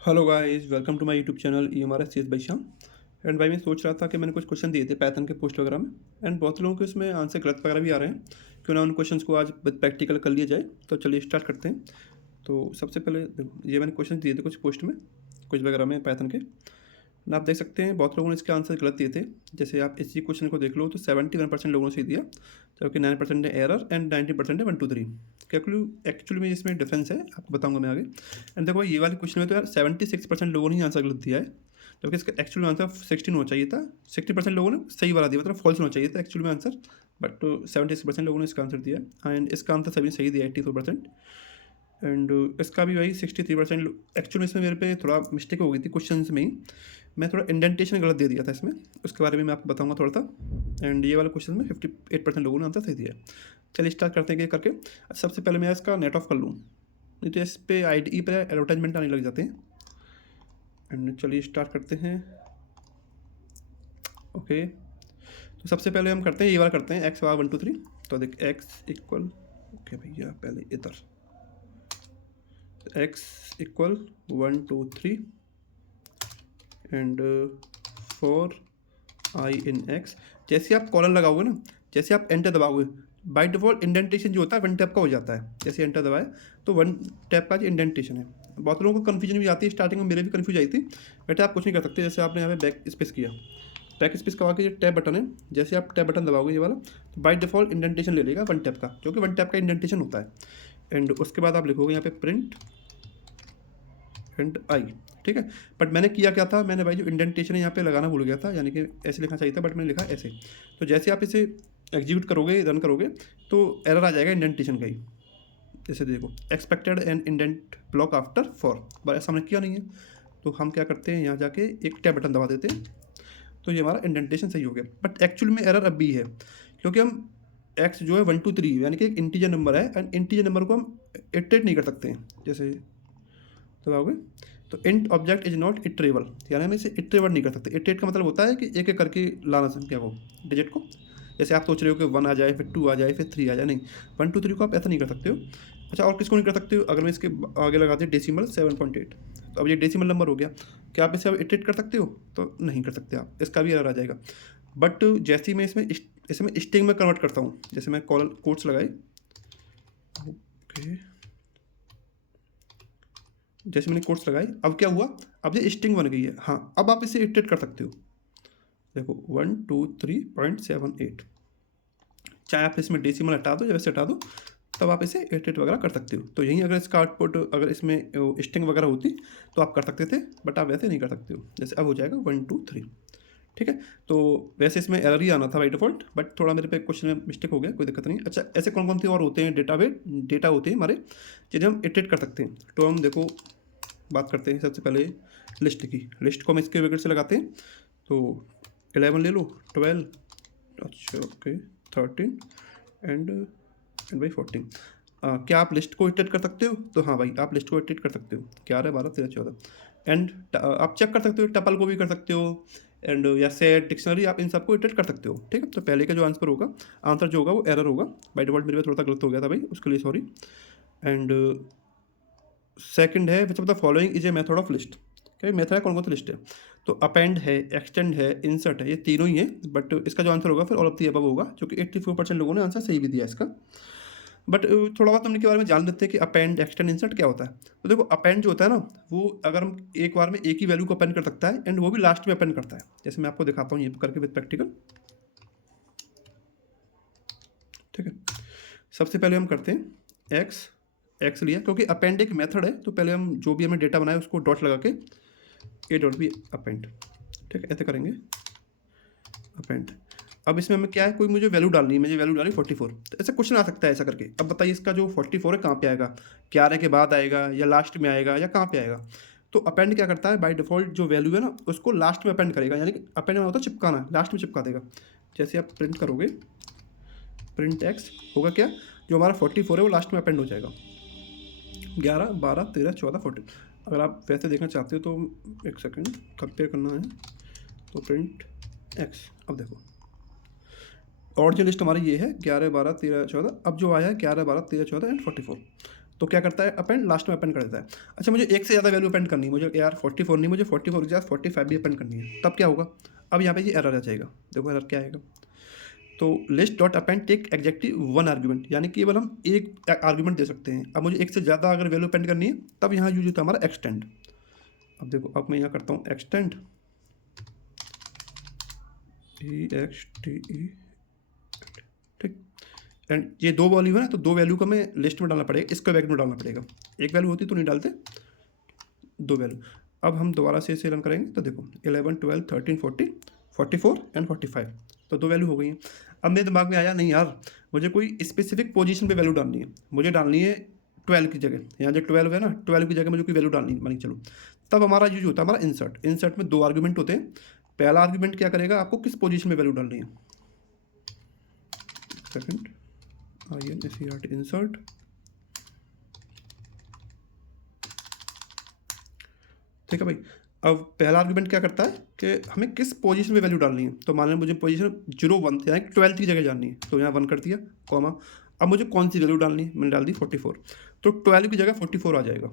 Hello guys, welcome to my YouTube channel EMRS by Shyam. And भाई मैं सोच रहा था कि मैंने कुछ क्वेश्चन दिए थे पैथन के पोस्ट वगैरह में, एंड बहुत लोगों के उसमें आंसर गलत वगैरह भी आ रहे हैं। क्यों ना उन क्वेश्चंस को आज प्रैक्टिकल कर लिया जाए। तो चलिए स्टार्ट करते हैं। तो सबसे पहले ये मैंने क्वेश्चन दिए थे कुछ पोस्ट में, कुछ वगैरह में पैथन के, ना आप देख सकते हैं बहुत लोगों ने इसके आंसर गलत दिए थे। जैसे आप इसी क्वेश्चन को देख लो तो 71% लोगों ने सही दिया, जबकि 9% ने एरर एंड 90% है 1 2 3। एक्चुअली में इसमें डिफरेंस है, आपको बताऊंगा मैं आगे। एंड देखो भाई, ये वाले क्वेश्चन में तो यार 76% लोगों ने ही आंसर गलत दिया है, जबकि इसका एक्चुअल में आंसर 16 होना चाहिए था। 60% लोगों ने सही वाला दिया, मतलब फॉल्स होना चाहिए था एक्चुअल में आंसर, बट 76% लोगों ने इसका आंसर दिया। एंड इसका आंसर सभी ने सही दिया 84%। एंड इसका भी वही 63%। एक्चुअली में इसमें मेरे पे थोड़ा मिस्टेक हो गई थी क्वेश्चन में ही, मैं थोड़ा इंडेंटेशन गलत दे दिया था इसमें, उसके बारे में मैं आपको बताऊंगा थोड़ा सा। एंड ये वाला क्वेश्चन में 58% लोगों ने आंसर सही दिया है। चलिए स्टार्ट करते हैं करके। सबसे पहले मैं इसका नेट ऑफ कर लूँ, नहीं तो इस पर IDE पर एडवर्टाइजमेंट आने लग जाते हैं। एंड चलिए स्टार्ट करते हैं। ओके, तो सबसे पहले हम करते हैं ये वाला करते हैं, एक्स वाला 1 2 3। तो देख एक्स इक्वल, ओके भैया पहले इधर, x equal 1 2 3 and 4 i in x. जैसे आप कॉलम लगाओगे ना, जैसे आप एंटर दबाओगे, बाय डिफॉल्ट इंडेंटेशन जो होता है 1 टैप का हो जाता है। जैसे एंटर दबाए तो 1 टैप का जो इंडेंटेशन है। बहुत लोगों को कन्फ्यूजन भी आती है, स्टार्टिंग में मेरे भी कन्फ्यूज आई थी। बेटा आप कुछ नहीं कर सकते, जैसे आपने यहाँ पे बैक स्पेस किया, बैक स्पेस का के जो टैप बटन है, जैसे आप टैप बटन दबाओगे ये वाला, तो बाय डिफॉल्ट इंडेंटेशन ले लेगा 1 टैप का, जो कि 1 टैप का इंडेंटेशन होता है। एंड उसके बाद आप लिखोगे यहाँ पे प्रिंट एंड आई, ठीक है। बट मैंने किया क्या था, मैंने भाई जो इंडेंटेशन है यहाँ पे लगाना भूल गया था, यानी कि ऐसे लिखना चाहिए था, बट मैंने लिखा ऐसे। तो जैसे आप इसे एग्जीक्यूट करोगे, रन करोगे, तो एरर आ जाएगा इंडेंटेशन का ही। जैसे देखो, expected and indent block after for, but ऐसा हमने किया नहीं है। तो हम क्या करते हैं, यहाँ जाके एक टैब बटन दबा देते हैं, तो ये हमारा इंडेंटेशन सही हो गया। बट एक्चुअल में एरर अब भी है, क्योंकि हम एक्स जो है 1 2 3 यानी कि एक इंटीजर नंबर है, एंड इंटीजर नंबर को हम इटरेट नहीं कर सकते हैं। जैसे दबाओगे तो int object is not iterable, यानी हम इसे इटरेबल नहीं कर सकते। इटरेट का मतलब होता है कि एक एक करके लाना क्या वो डिजिट को। जैसे आप सोच रहे हो कि 1 आ जाए, फिर 2 आ जाए, फिर 3 आ जाए, नहीं, 1 2 3 को आप ऐसा नहीं कर सकते हो। अच्छा, और किसको नहीं कर सकते हो, अगर मैं इसके आगे लगाते डेसिमल 7.8, तो अब ये डेसिमल नंबर हो गया, क्या आप इसे अब इटरेट कर सकते हो? तो नहीं कर सकते आप, इसका भी एरर आ जाएगा। बट जैसे ही मैं इसमें स्ट्रिंग में कन्वर्ट करता हूँ, जैसे मैं कॉल कोट्स लगाई, ओके, जैसे मैंने कोट्स लगाई, अब क्या हुआ, अब ये स्ट्रिंग बन गई है। हाँ, अब आप इसे इटरेट कर सकते हो। देखो 1 2 3.78, चाहे आप इसमें डेसिमल हटा दो या वैसे हटा दो, तब आप इसे इटरेट वगैरह कर सकते हो। तो यहीं अगर इसका आउटपुट अगर इसमें स्ट्रिंग वगैरह होती तो आप कर सकते थे, बट आप वैसे नहीं कर सकते हो। जैसे अब हो जाएगा 1 2 3, ठीक है। तो वैसे इसमें एरर ही आना था बाई डिफॉल्ट, बट थोड़ा मेरे पे क्वेश्चन में मिस्टेक हो गया, कोई दिक्कत नहीं। अच्छा, ऐसे कौन कौन से और होते हैं डेटा होते हैं हमारे, जिन्हें हम इटरेट कर सकते हैं। तो हम देखो बात करते हैं सबसे पहले लिस्ट की। लिस्ट को हम इसके विकेट से लगाते हैं, तो 11 ले लो, 12, अच्छा ओके, 13 एंड भाई 14। क्या आप लिस्ट को इटरेट कर सकते हो? तो हाँ भाई, आप लिस्ट को इटरेट कर सकते हो, 11 12 13 14। एंड आप चेक कर सकते हो, टपल को भी कर सकते हो, एंड या सेट डिक्शनरी, आप इन सबको इटरेट कर सकते हो, ठीक है। तो पहले का जो आंसर जो होगा वो एरर होगा। बाय डिफॉल्ट मेरे पे थोड़ा सा गलत हो गया था भाई, उसके लिए सॉरी। एंड सेकंड है which of the following is a method of list. क्या मेथड है, कौन कौन सी लिस्ट है? तो अपेंड है, एक्सटेंड है, इंसर्ट है, ये तीनों ही है। बट इसका जो आंसर होगा फिर ऑल ऑफ द अबव होगा, जो कि 84% लोगों ने आंसर सही भी दिया इसका। बट थोड़ा बहुत हम इनके बारे में जान लेते हैं कि अपेंड, एक्सटेंड, इंसर्ट क्या होता है। तो देखो, अपेंड जो होता है ना, वो अगर हम एक बार में एक ही वैल्यू को अपेंड कर सकता है, एंड वो भी लास्ट में अपेंड करता है। जैसे मैं आपको दिखाता हूँ ये करके विद प्रैक्टिकल, ठीक है। सबसे पहले हम करते हैं एक्स लिया, क्योंकि अपेंड एक मेथड है, तो पहले हम जो भी हमें डेटा बनाए उसको डॉट लगा के ए डॉट बी अपेंड, ठीक है, ऐसे करेंगे अपेंड। अब इसमें हमें क्या है, कोई मुझे वैल्यू डालनी है, मुझे वैल्यू डाली 44। तो ऐसा क्वेश्चन आ सकता है ऐसा करके। अब बताइए इसका जो 44 है कहाँ पे आएगा, 11 के बाद आएगा या लास्ट में आएगा या कहाँ पे आएगा? तो अपेंड क्या करता है, बाय डिफॉल्ट जो वैल्यू है ना उसको लास्ट में अपेंड करेगा, यानी कि अपेंड में होता है चिपकाना, लास्ट में चिपका देगा। जैसे आप प्रिंट करोगे, प्रिंट एक्स, होगा क्या, जो हमारा 44 है वो लास्ट में अपेंड हो जाएगा, 11 12 13 14 14। अगर आप वैसे देखना चाहते हो तो एक सेकंड कंपेयर करना है, तो प्रिंट एक्स। अब देखो ओरिजिनल लिस्ट हमारी ये है 11 12 13 14, अब जो आया है 11 12 13 14 एंड 44। तो क्या करता है, अपेंड, लास्ट में अपेंड कर देता है। अच्छा मुझे एक से ज़्यादा वैल्यू अपेंड करनी है, मुझे यार 44 नहीं, मुझे 44 के साथ 45 भी अपेंड करनी है, तब क्या होगा, अब यहाँ पे ये एरर आ जाएगा। देखो एरर क्या आएगा, तो list dot append take exactly one argument, यानी केवल हम एक आर्ग्यूमेंट दे सकते हैं। अब मुझे एक से ज़्यादा अगर वैल्यू अपेंड करनी है तब यहाँ यूज होता है हमारा एक्सटेंड। अब देखो, अब मैं यहाँ करता हूँ एक्सटेंड, EXTE, ठीक। एंड ये दो वैल्यू है ना, तो दो वैल्यू को हमें लिस्ट में डालना पड़ेगा, इसको बैक में डालना पड़ेगा। एक वैल्यू होती तो नहीं डालते, दो वैल्यू। अब हम दोबारा से इसे रन करेंगे तो देखो 11, 12, 13, 14, 44 एंड 45, तो दो वैल्यू हो गई हैं। अब मेरे दिमाग में आया नहीं यार, मुझे कोई स्पेसिफिक पोजीशन पे वैल्यू डालनी है, मुझे डालनी है 12 की जगह, यहाँ जो 12 है ना, 12 की जगह मुझे कोई वैल्यू डालनी है, मान के चलो। तब हमारा यूज होता है हमारा इंसर्ट। इंसर्ट में दो आर्ग्यूमेंट होते हैं। पहला आर्ग्यूमेंट क्या करेगा, आपको किस पोजीशन में वैल्यू डालनी है, सेकंड INSERT इंसर्ट, ठीक है भाई। अब पहला आर्ग्यूमेंट क्या करता है कि हमें किस पोजीशन में वैल्यू डालनी है, तो मान लें मुझे पोजीशन 0, 1 यानी 12 की जगह जानी है, तो यहाँ 1 कर दिया, कॉमा। अब मुझे कौन सी वैल्यू डालनी है, मैंने डाल दी 44, तो 12 की जगह 44 आ जाएगा।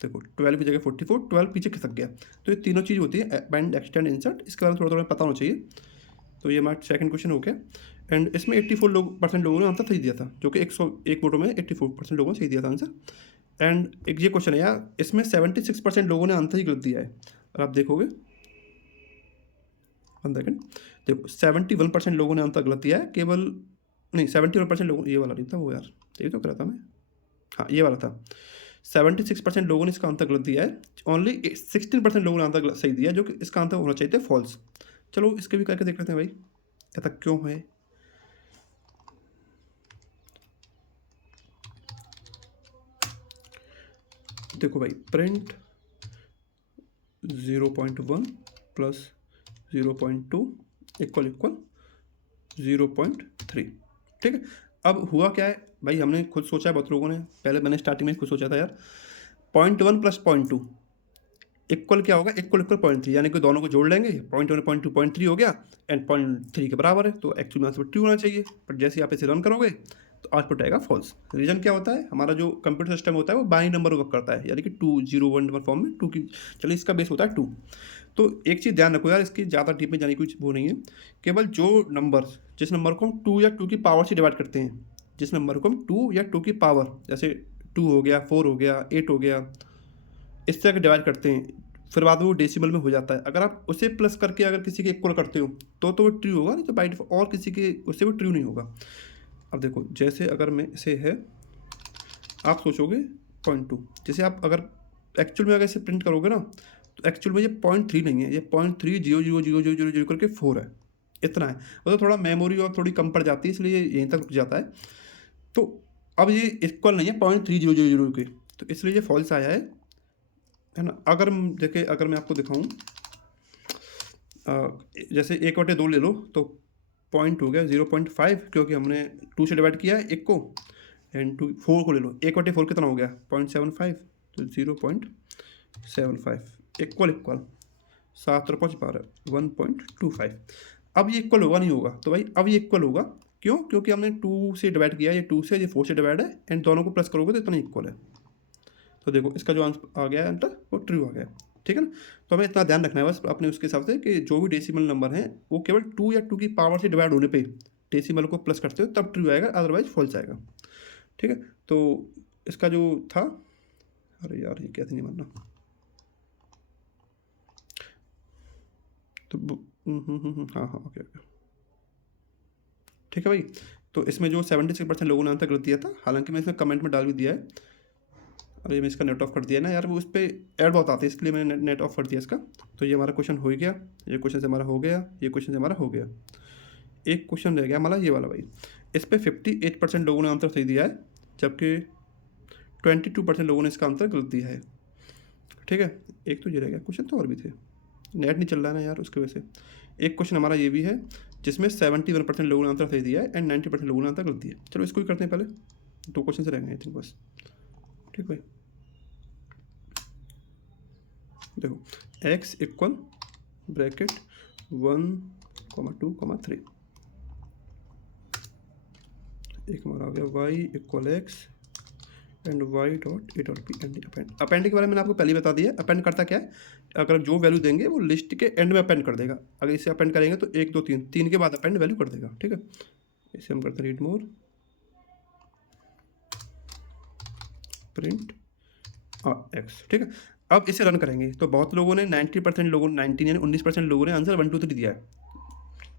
देखो 12 की जगह 44, 12 पीछे खिसक गया। तो ये तीनों चीज़ होती है, अपेंड, एक्सटेंड, इंसर्ट, इसके बारे में थोड़ा थोड़ा पता होना चाहिए। तो ये हमारा सेकंड क्वेश्चन हो गया। एंड इसमें 84% लोगों ने आंसर सही दिया था, जो कि 101 वोटों में 84% लोगों ने सही दिया था आंसर। एंड एक ये क्वेश्चन है यार, इसमें 76% लोगों ने आंसर ही गलत दिया है। और आप देखोगे 1 सेकेंड, देखो 71% लोगों ने आंसर गलत दिया है, केवल नहीं 71% लोगों, ये वाला नहीं था वो यार, ये तो करा था मैं, हाँ ये वाला था। 76% लोगों ने इसका आंसर गलत दिया है, ओनली 16% लोगों ने आंसर सही दिया है, जो कि इसका आंसर होना चाहिए था फॉल्स। चलो इसके भी करके देख लेते हैं भाई, ऐसा क्यों है। देखो भाई, प्रिंट 0.1 प्लस 0.2 इक्वल 0.3, ठीक है। अब हुआ क्या है भाई, हमने खुद सोचा है, बहुत लोगों ने, पहले मैंने स्टार्टिंग में खुद सोचा था यार, 0.1 प्लस 0.2 इक्वल क्या होगा, इक्वल 0.3, यानी कि दोनों को जोड़ लेंगे, 0.1 0.2 0.3 हो गया, एंड 0.3 के बराबर है, तो एक्चुअल में आंसर ट्रू होना चाहिए। पर जैसे आप इसे रन करोगे तो आउटपुट आएगा फॉल्स। रीजन क्या होता है, हमारा जो कंप्यूटर सिस्टम होता है वो बाइनरी नंबर वर्क करता है, यानी कि 2 0 1 1 फॉर्म में 2 की, चलिए इसका बेस होता है 2। तो एक चीज़ ध्यान रखो यार, इसकी ज़्यादा डीप में जाने की कुछ वो नहीं है, केवल जो नंबर, जिस नंबर को हम 2 या 2 की पावर से डिवाइड करते हैं, जिस नंबर को हम 2 या 2 की पावर, जैसे 2 हो गया, 4 हो गया, 8 हो गया, इस तरह के डिवाइड करते हैं, फिर बाद में वो डेसिमल में हो जाता है, अगर आप उसे प्लस करके अगर किसी के इक्वल करते हो तो वो ट्रू होगा, नहीं तो बाई डिफॉल्ट और किसी के उससे वो ट्रू नहीं होगा। अब देखो, जैसे अगर मैं इसे है, आप सोचोगे 0.2, जैसे आप अगर एक्चुअल में अगर इसे प्रिंट करोगे ना, तो एक्चुअल में ये 0.3 नहीं है, ये 0.3000000 करके 4 है, इतना है। वो तो थोड़ा मेमोरी और थोड़ी कम पड़ जाती है, इसलिए यहीं तक रुक जाता है। तो अब ये इक्वल नहीं है 0.3000 के, तो इसलिए ये फॉल्स आया है ना। अगर देखिए, अगर मैं आपको दिखाऊं, जैसे 1/2 ले लो, तो पॉइंट हो गया 0.5, क्योंकि हमने 2 से डिवाइड किया है एक को, एंड 4 को ले लो, 1/4 कितना हो गया 0.75, तो 0.75 इक्वल 7 और 5 12 1.25। अब ये इक्वल होगा नहीं होगा, तो भाई अब ये इक्वल होगा, क्यों, क्योंकि हमने 2 से डिवाइड किया, ये 2 से, ये 4 से डिवाइड है, एंड दोनों को प्लस करोगे तो इतना इक्वल है। तो देखो इसका जो आंसर आ गया आंसर वो ट्रू आ गया, ठीक है ना। तो हमें इतना ध्यान रखना है बस अपने उसके हिसाब से, कि जो भी डेसिमल नंबर है वो केवल 2 या 2 की पावर से डिवाइड होने पे डेसिमल को प्लस करते हो तब ट्रू आएगा, अदरवाइज फॉल्स आएगा, ठीक है। तो इसका जो था, अरे यार ये कैसे नहीं मानना, तो हाँ हाँ ओके ओके, ठीक है भाई। तो इसमें जो 76% लोगों ने आंसर गलत दिया था, हालांकि मैं इसमें कमेंट में डाल भी दिया है, अरे मैं इसका नेट ऑफ कर दिया ना यार, वो उस पर ऐड बहुत आती है, इसलिए मैंने नेट ऑफ कर दिया इसका। तो ये हमारा क्वेश्चन हो ही गया, ये क्वेश्चन से हमारा हो गया, ये क्वेश्चन से हमारा हो गया। एक क्वेश्चन रह गया हमारा ये वाला भाई, इस पर 58% लोगों ने आंसर सही दिया है, जबकि 22% लोगों ने इसका आंसर गलत दिया है, ठीक है। एक तो ये रह गया, क्वेश्चन तो और भी थे, नेट नहीं चल रहा है ना यार उसकी वजह से। एक क्वेश्चन हमारा ये भी है जिसमें 71% लोगों ने आंसर सही दिया है एंड 90% लोगों ने आंसर गलत दिया है। चलो इसको ही करते हैं पहले, 2 क्वेश्चन से रहेंगे आई थिंक बस, ठीक भाई। देखो x इक्वल ब्रैकेट 1,2,3, एक हमारा आ गया y equal x and y dot a dot p and append. Append के बारे में मैंने आपको पहले ही बता दिया। अपेंड करता क्या है, अगर जो वैल्यू देंगे वो लिस्ट के एंड में अपेंड कर देगा। अगर इसे अपेंड करेंगे तो 1 2 3 3 के बाद अपेंड वैल्यू कर देगा, ठीक है। इसे हम करते हैं रीड मोर प्रिंट एक्स, ठीक है। अब इसे रन करेंगे तो बहुत लोगों ने 90% लोगों 19 यानी 19% लोगों ने आंसर 1 2 3 दिया है।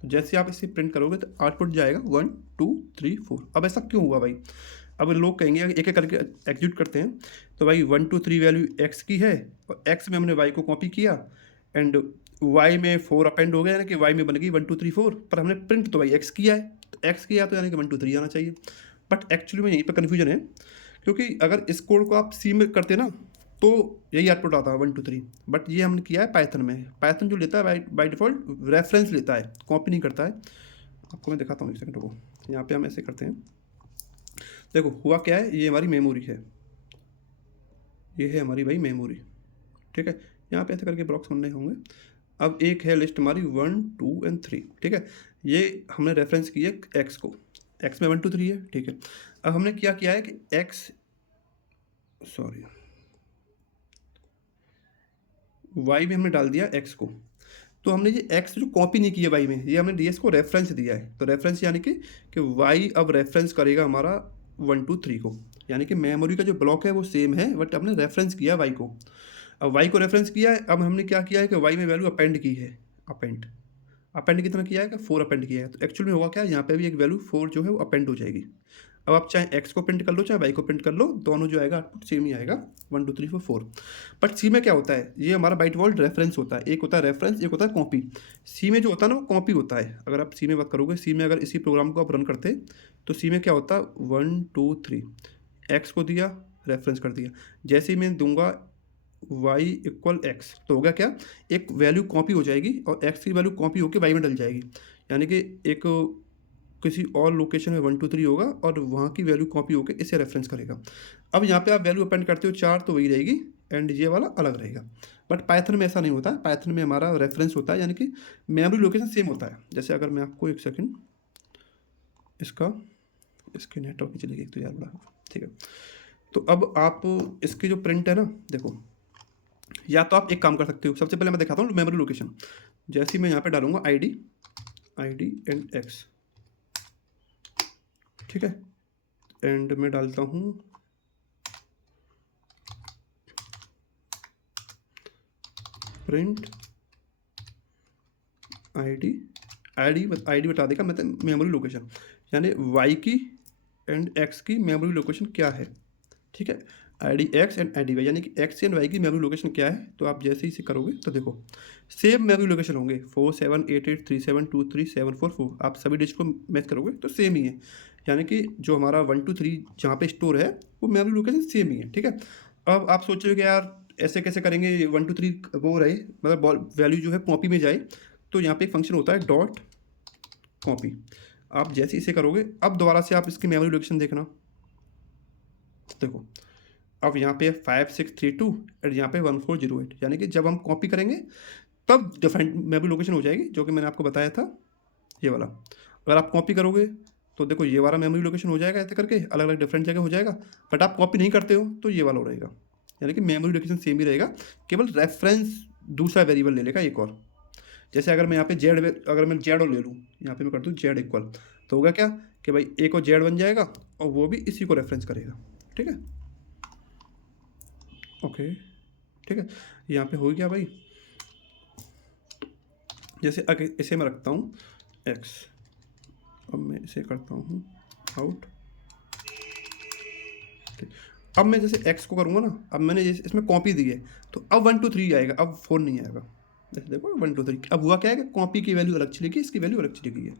तो जैसे आप इसे प्रिंट करोगे तो आउटपुट जाएगा 1 2 3 4। अब ऐसा क्यों हुआ भाई? अब लोग कहेंगे एक एक करके एग्जीक्यूट करते हैं तो भाई 1 2 3 वैल्यू एक्स की है और एक्स में हमने वाई को कॉपी किया एंड वाई में 4 अपेंड हो गया, यानी कि वाई में बन गई 1 2 3 4, पर हमने प्रिंट तो भाई एक्स किया है, तो एक्स किया तो यानी कि 1 2 3 आना चाहिए। बट एक्चुअली में यहीं पर कन्फ्यूजन है, क्योंकि अगर इस कोड को आप सी में करते ना तो यही आउटपुट आता है 1 2 3, बट ये हमने किया है पाइथन में। पाइथन जो लेता है बाई डिफ़ॉल्ट रेफरेंस लेता है, कॉपी नहीं करता है। आपको मैं दिखाता हूँ एक सेकंड को। यहाँ पे हम ऐसे करते हैं, देखो हुआ क्या है, ये हमारी मेमोरी है, ये है हमारी भाई मेमोरी, ठीक है। यहाँ पे ऐसे करके ब्लॉक्स बनने होंगे। अब एक है लिस्ट हमारी 1 2 एंड 3, ठीक है। ये हमने रेफरेंस किया एक्स को, एक्स में 1 2 3 है, ठीक है। अब हमने क्या है कि एक्स सॉरी वाई में हमने डाल दिया एक्स को, तो हमने ये एक्स जो कॉपी नहीं किया वाई में, ये हमने डीएस को रेफरेंस दिया है। तो रेफरेंस यानी कि वाई अब रेफरेंस करेगा हमारा 1 2 3 को, यानी कि मेमोरी का जो ब्लॉक है वो सेम है, बट हमने रेफरेंस किया वाई को। अब वाई को रेफरेंस किया है, अब हमने क्या किया है कि वाई में वैल्यू अपेंड की है। अपेंड कितना किया है कि 4 अपेंड किया है। तो एक्चुअली में होगा क्या, यहाँ पे भी एक वैल्यू 4 जो है वो अपेंड हो जाएगी। अब आप चाहे एक्स को प्रिंट कर लो चाहे वाई को प्रिंट कर लो, दोनों जो आएगा आउटपुट सेम ही आएगा 1 2 3 4 4। बट सी में क्या होता है, ये हमारा बाई डिफ़ॉल्ट रेफरेंस होता है, एक होता है रेफरेंस एक होता है कॉपी। सी में जो होता है ना वो कॉपी होता है। अगर आप सी में बात करोगे, सी में अगर इसी प्रोग्राम को आप रन करते तो सी में क्या होता 1 2 3 एक्स को दिया रेफरेंस कर दिया, जैसे ही मैं दूंगा y इक्वल एक्स तो होगा क्या, एक वैल्यू कॉपी हो जाएगी और x की वैल्यू कॉपी होकर y में डल जाएगी, यानी कि एक किसी और लोकेशन में 1 2 3 होगा और वहाँ की वैल्यू कॉपी होकर इसे रेफरेंस करेगा। अब यहाँ पे आप वैल्यू अपेंड करते हो 4 तो वही रहेगी एंड ये वाला अलग रहेगा। बट पाइथन में ऐसा नहीं होता है, पाइथन में हमारा रेफरेंस होता है, यानी कि मेमोरी लोकेशन सेम होता है। जैसे अगर मैं आपको एक सेकेंड इसके नेटवर्क की चलेगी एक तो यार बड़ा, ठीक है। तो अब आप इसकी जो प्रिंट है ना, देखो या तो आप एक काम कर सकते हो, सबसे पहले मैं दिखाता हूँ मेमोरी लोकेशन। जैसे ही मैं यहाँ पे डालूंगा आई डी एंड एक्स, ठीक है, एंड मैं डालता हूँ प्रिंट आई डी बता देगा मतलब मेमोरी लोकेशन, यानी वाई की एंड एक्स की मेमोरी लोकेशन क्या है, ठीक है। I D x and I D y, यानी कि एक्स एंड वाई की मेमोरी लोकेशन क्या है। तो आप जैसे ही इसे करोगे तो देखो सेम मेमोरी लोकेशन होंगे 4 7 8 8 3 7 2 3 7 4 4। आप सभी डिजिट को मैच करोगे तो सेम ही है, यानी कि जो हमारा 1 2 3 जहाँ पे स्टोर है वो मेमोरी लोकेशन सेम ही है, ठीक है। अब आप सोचोगे कि यार ऐसे कैसे करेंगे, 1 2 3 वो रहे मतलब वैल्यू जो है कॉपी में जाए, तो यहाँ पे एक फंक्शन होता है डॉट कॉपी। आप जैसे इसे करोगे अब दोबारा से आप इसकी मेमोरी लोकेशन देखना, देखो अब यहाँ पे 5 6 3 2 और यहाँ पे 1 4 0 8, यानी कि जब हम कॉपी करेंगे तब डिफरेंट मेमोरी लोकेशन हो जाएगी, जो कि मैंने आपको बताया था ये वाला। अगर आप कॉपी करोगे तो देखो ये वाला मेमोरी लोकेशन हो जाएगा ऐसे करके अलग अलग डिफरेंट जगह हो जाएगा, बट आप कॉपी नहीं करते हो तो ये वाला हो रहेगा, यानी कि मेमोरी लोकेशन सेम ही रहेगा, केवल रेफरेंस दूसरा वेरिएबल ले लेगा एक और। जैसे अगर मैं यहाँ पे जेड, अगर मैं जेड ले लूँ, यहाँ पे मैं कर दूँ जेड इक्वल, तो होगा क्या कि भाई एक और जेड बन जाएगा और वो भी इसी को रेफरेंस करेगा, ठीक है। ओके ठीक है, यहाँ पे हो गया भाई। जैसे अगर इसे मैं रखता हूँ एक्स, अब मैं इसे करता हूँ आउट, ठीक। अब मैं जैसे एक्स को करूँगा ना, अब मैंने जैसे इसमें कॉपी दी है तो अब 1 2 3 आएगा, अब 4 नहीं आएगा। जैसे देखो 1 2 3, अब हुआ क्या है कि कॉपी की वैल्यू अलग चली गई, इसकी वैल्यू अलग चली गई है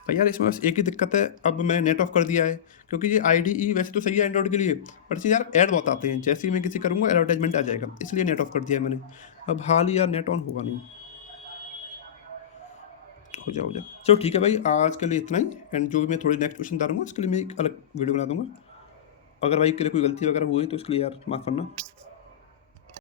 भाई। यार इसमें बस एक ही दिक्कत है, अब मैंने नेट ऑफ कर दिया है, क्योंकि ये IDE वैसे तो सही है एंड्रॉइड के लिए, पर इससे यार ऐड बहुत आते हैं, जैसे ही मैं किसी करूँगा एडवर्टाइजमेंट आ जाएगा, इसलिए नेट ऑफ कर दिया है मैंने। अब हाल ही यार नेट ऑन होगा नहीं, हो जाओ चलो ठीक है भाई, आज के लिए इतना ही। एंड जो भी मैं थोड़ी नेक्स्ट क्वेश्चन डालूंगा उसके लिए मैं एक अलग वीडियो बना दूंगा। अगर भाई के लिए कोई गलती वगैरह हुई तो इसके लिए यार माफ़ करना।